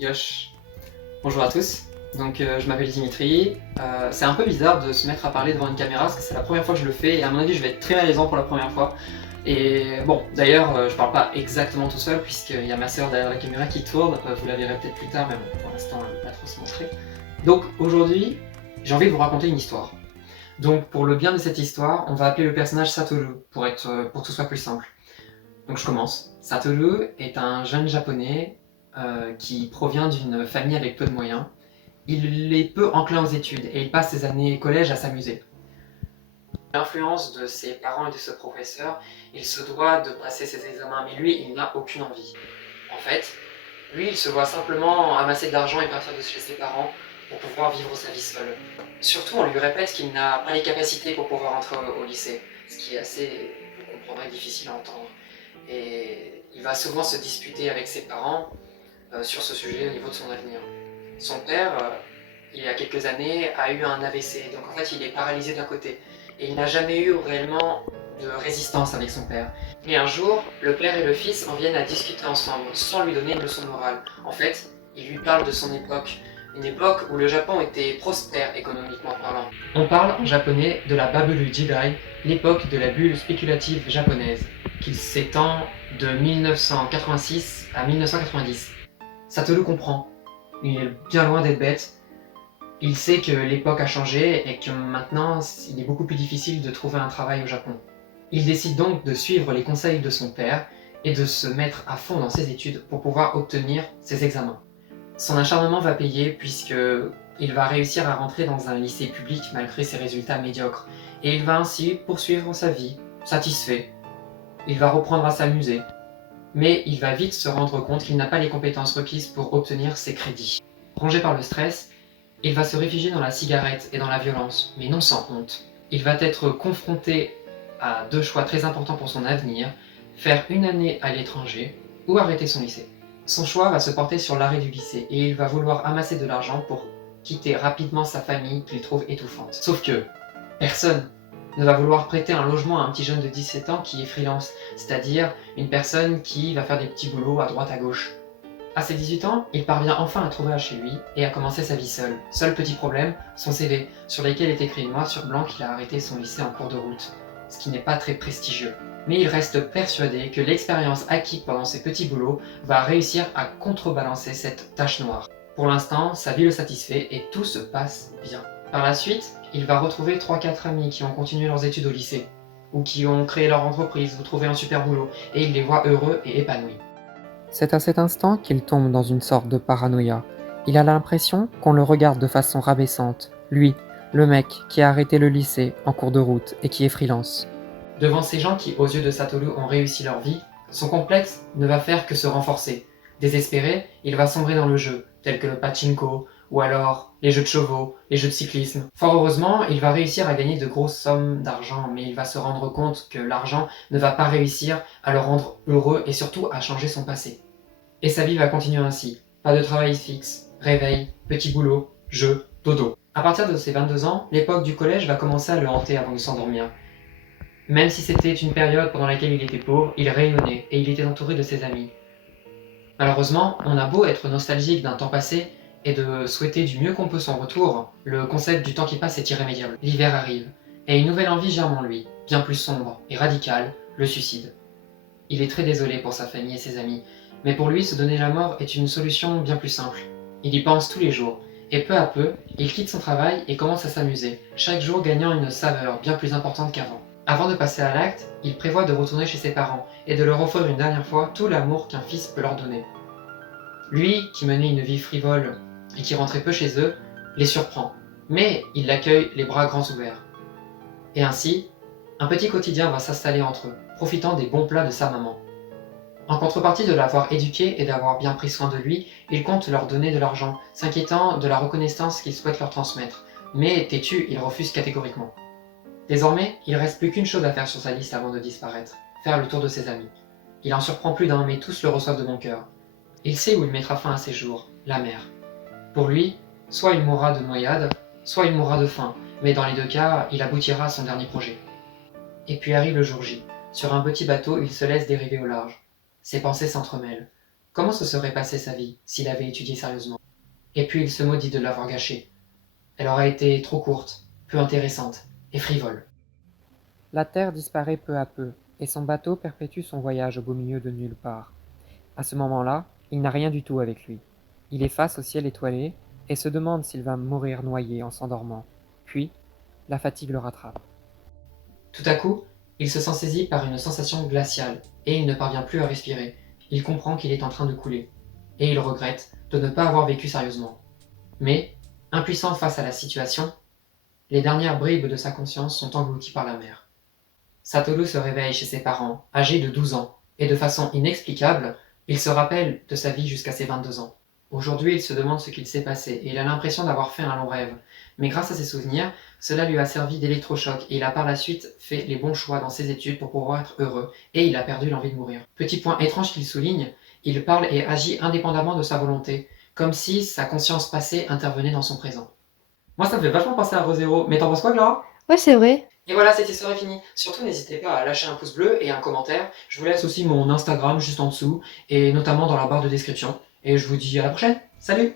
Yosh. Bonjour à tous. Donc je m'appelle Dimitri. C'est un peu bizarre de se mettre à parler devant une caméra parce que c'est la première fois que je le fais et à mon avis je vais être très malaisant pour la première fois. Et bon, d'ailleurs je parle pas exactement tout seul puisqu'il y a ma soeur derrière la caméra qui tourne, vous la verrez peut-être plus tard mais bon, pour l'instant elle ne va pas trop se montrer. Donc aujourd'hui, j'ai envie de vous raconter une histoire. Donc pour le bien de cette histoire, on va appeler le personnage Satoru pour que ce soit plus simple. Donc je commence. Satoru est un jeune japonais qui provient d'une famille avec peu de moyens. Il est peu enclin aux études et il passe ses années collège à s'amuser. L'influence de ses parents et de ce professeur, il se doit de passer ses examens, mais lui, il n'a aucune envie. En fait, lui, il se voit simplement amasser de l'argent et partir de chez ses parents pour pouvoir vivre sa vie seul. Surtout, on lui répète qu'il n'a pas les capacités pour pouvoir entrer au lycée, ce qui est assez, vous comprendrez, difficile à entendre. Et il va souvent se disputer avec ses parents sur ce sujet au niveau de son avenir. Son père, il y a quelques années, a eu un AVC, donc en fait il est paralysé d'un côté. Et il n'a jamais eu réellement de résistance avec son père. Et un jour, le père et le fils en viennent à discuter ensemble, sans lui donner une leçon de morale. En fait, il lui parle de son époque, une époque où le Japon était prospère économiquement parlant. On parle en japonais de la Babelu Jigai, l'époque de la bulle spéculative japonaise, qui s'étend de 1986 à 1990. Satoru comprend. Il est bien loin d'être bête. Il sait que l'époque a changé et que maintenant, il est beaucoup plus difficile de trouver un travail au Japon. Il décide donc de suivre les conseils de son père et de se mettre à fond dans ses études pour pouvoir obtenir ses examens. Son acharnement va payer puisque il va réussir à rentrer dans un lycée public malgré ses résultats médiocres et il va ainsi poursuivre sa vie, satisfait. Il va reprendre à s'amuser, mais il va vite se rendre compte qu'il n'a pas les compétences requises pour obtenir ses crédits. Rongé par le stress, il va se réfugier dans la cigarette et dans la violence, mais non sans honte. Il va être confronté à deux choix très importants pour son avenir, faire une année à l'étranger ou arrêter son lycée. Son choix va se porter sur l'arrêt du lycée et il va vouloir amasser de l'argent pour quitter rapidement sa famille qu'il trouve étouffante. Sauf que personne ne va vouloir prêter un logement à un petit jeune de 17 ans qui est freelance, c'est-à-dire une personne qui va faire des petits boulots à droite à gauche. À ses 18 ans, il parvient enfin à trouver un chez lui et à commencer sa vie seul. Seul petit problème, son CV, sur lequel est écrit noir sur blanc qu'il a arrêté son lycée en cours de route, ce qui n'est pas très prestigieux. Mais il reste persuadé que l'expérience acquise pendant ses petits boulots va réussir à contrebalancer cette tache noire. Pour l'instant, sa vie le satisfait et tout se passe bien. Par la suite, il va retrouver 3-4 amis qui ont continué leurs études au lycée, ou qui ont créé leur entreprise ou trouvé un super boulot, et il les voit heureux et épanouis. C'est à cet instant qu'il tombe dans une sorte de paranoïa. Il a l'impression qu'on le regarde de façon rabaissante, lui, le mec qui a arrêté le lycée en cours de route et qui est freelance. Devant ces gens qui, aux yeux de Satoru, ont réussi leur vie, son complexe ne va faire que se renforcer. Désespéré, il va sombrer dans le jeu, tel que le pachinko, ou alors les jeux de chevaux, les jeux de cyclisme. Fort heureusement, il va réussir à gagner de grosses sommes d'argent, mais il va se rendre compte que l'argent ne va pas réussir à le rendre heureux et surtout à changer son passé. Et sa vie va continuer ainsi. Pas de travail fixe, réveil, petit boulot, jeu, dodo. À partir de ses 22 ans, l'époque du collège va commencer à le hanter avant de s'endormir. Même si c'était une période pendant laquelle il était pauvre, il rayonnait et il était entouré de ses amis. Malheureusement, on a beau être nostalgique d'un temps passé et de souhaiter du mieux qu'on peut son retour, le concept du temps qui passe est irrémédiable. L'hiver arrive, et une nouvelle envie germe en lui, bien plus sombre et radicale, le suicide. Il est très désolé pour sa famille et ses amis, mais pour lui, se donner la mort est une solution bien plus simple. Il y pense tous les jours, et peu à peu, il quitte son travail et commence à s'amuser, chaque jour gagnant une saveur bien plus importante qu'avant. Avant de passer à l'acte, il prévoit de retourner chez ses parents et de leur offrir une dernière fois tout l'amour qu'un fils peut leur donner. Lui, qui menait une vie frivole et qui rentrait peu chez eux, les surprend, mais il l'accueille les bras grands ouverts. Et ainsi, un petit quotidien va s'installer entre eux, profitant des bons plats de sa maman. En contrepartie de l'avoir éduqué et d'avoir bien pris soin de lui, il compte leur donner de l'argent, s'inquiétant de la reconnaissance qu'il souhaite leur transmettre. Mais têtu, il refuse catégoriquement. Désormais, il reste plus qu'une chose à faire sur sa liste avant de disparaître, faire le tour de ses amis. Il en surprend plus d'un, mais tous le reçoivent de bon cœur. Il sait où il mettra fin à ses jours, la mer. Pour lui, soit il mourra de noyade, soit il mourra de faim, mais dans les deux cas, il aboutira à son dernier projet. Et puis arrive le jour J. Sur un petit bateau, il se laisse dériver au large. Ses pensées s'entremêlent. Comment se serait passée sa vie s'il avait étudié sérieusement? Et puis il se maudit de l'avoir gâchée. Elle aurait été trop courte, peu intéressante et frivole. La Terre disparaît peu à peu, et son bateau perpétue son voyage au beau milieu de nulle part. À ce moment-là, il n'a rien du tout avec lui. Il est face au ciel étoilé et se demande s'il va mourir noyé en s'endormant. Puis, la fatigue le rattrape. Tout à coup, il se sent saisi par une sensation glaciale et il ne parvient plus à respirer. Il comprend qu'il est en train de couler. Et il regrette de ne pas avoir vécu sérieusement. Mais, impuissant face à la situation, les dernières bribes de sa conscience sont englouties par la mer. Satoru se réveille chez ses parents, âgé de 12 ans, et de façon inexplicable, il se rappelle de sa vie jusqu'à ses 22 ans. Aujourd'hui, il se demande ce qu'il s'est passé, et il a l'impression d'avoir fait un long rêve. Mais grâce à ses souvenirs, cela lui a servi d'électrochoc, et il a par la suite fait les bons choix dans ses études pour pouvoir être heureux, et il a perdu l'envie de mourir. Petit point étrange qu'il souligne, il parle et agit indépendamment de sa volonté, comme si sa conscience passée intervenait dans son présent. Moi, ça me fait vachement penser à ReZero, mais t'en penses quoi, Clara? Ouais, c'est vrai. Et voilà, cette histoire est finie. Surtout, n'hésitez pas à lâcher un pouce bleu et un commentaire. Je vous laisse aussi mon Instagram juste en dessous, et notamment dans la barre de description. Et je vous dis à la prochaine. Salut!